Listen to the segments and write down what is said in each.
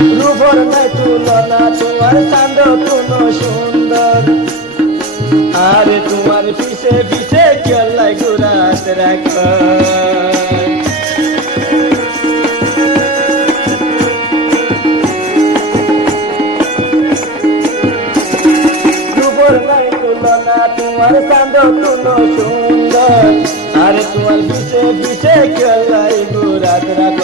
রূপর নাই তুলনা তোমার চাঁদ কোন সুন্দর আরে তোমার পিছে পিছে খেলাই ঘুরাত রাখ রূপর নাই তুলনা তোমার চাঁদ কোন সুন্দর আরে তোমার পিছে পিছে খেলাই ঘুরাত রাখ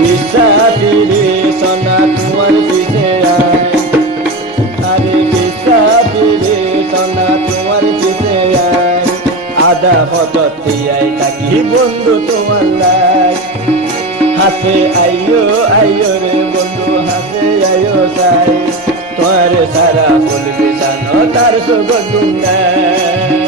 পিসাপিরে সোনা তোমার পিছে আয় আরে পিসাপিরে সোনা তোমার পিছে আয় আধা পথতে আয় থাকি বন্ধু তোমার লাই হাতে আইয়ো আইয়ো রে বন্ধু হাতে আইয়ো চাই তোমার সারা ফুল বিছানো তার সুগন্ধ নাই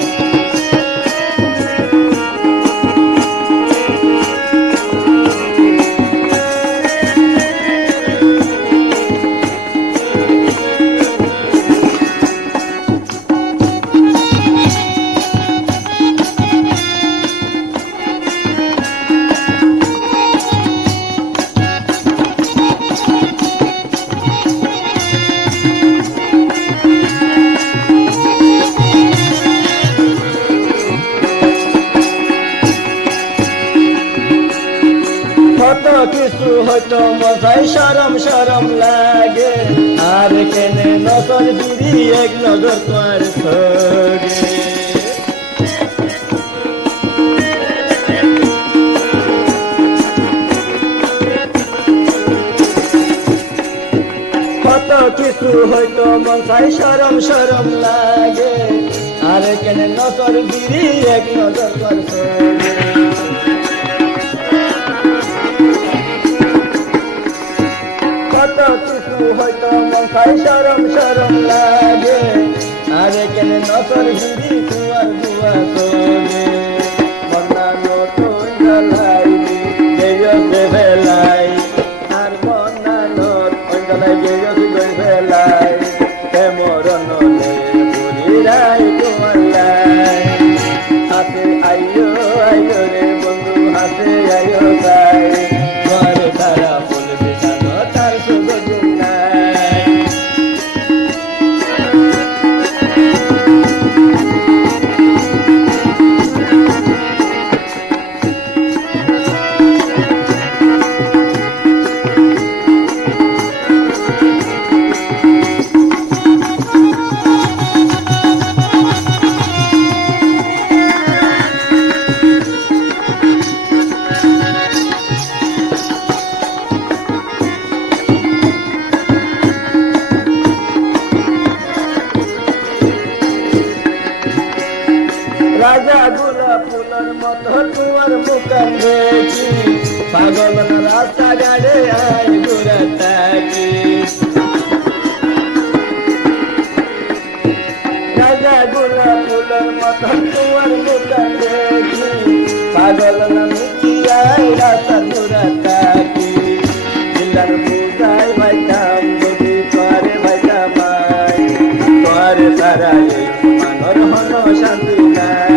কত কিছু হয়তো মজাই সরম সরম লাগে আর কেনে নজর দিদি এক নজর তোমার সগে কত কিছু হয়তো মজাই সরম সরম লাগে আর কেনে নজর দিদি এক নজর তোমার সগে কত কিছু হয়তো মনসাই সরম সরম লাগে আরে কেন নজর দিদি তোমার বুয়া তোলে মন্না নতুন জ্বালাইবি গেয়সে ফেলাই আর মন্না নতুন জ্বালাই গেয়সে গই ফেলাই মরণ পুরি রাই তোমার লাই হাতে আইয়ো আইয়ো রে বন্ধু হাতে আইয়ো তাই তোমার সারা ফুল বিছানো তার সুগন্ধ নাই রাজা গোলাপ ফুলের মতো তোমার মুখান দেখি পাগল না রাস্তা গাড়ে আয় ঘুরে থাকি রাজা গোলাপ ফুলের মতো তোমার মুখান দেখি পাগল না মিটি আয় রাস্তা ঘুরে থাকি দিলার পূজায় ভাইতাম যদি তোরে ভাইতাম তোরে সারা মনের হন শান্তি নাই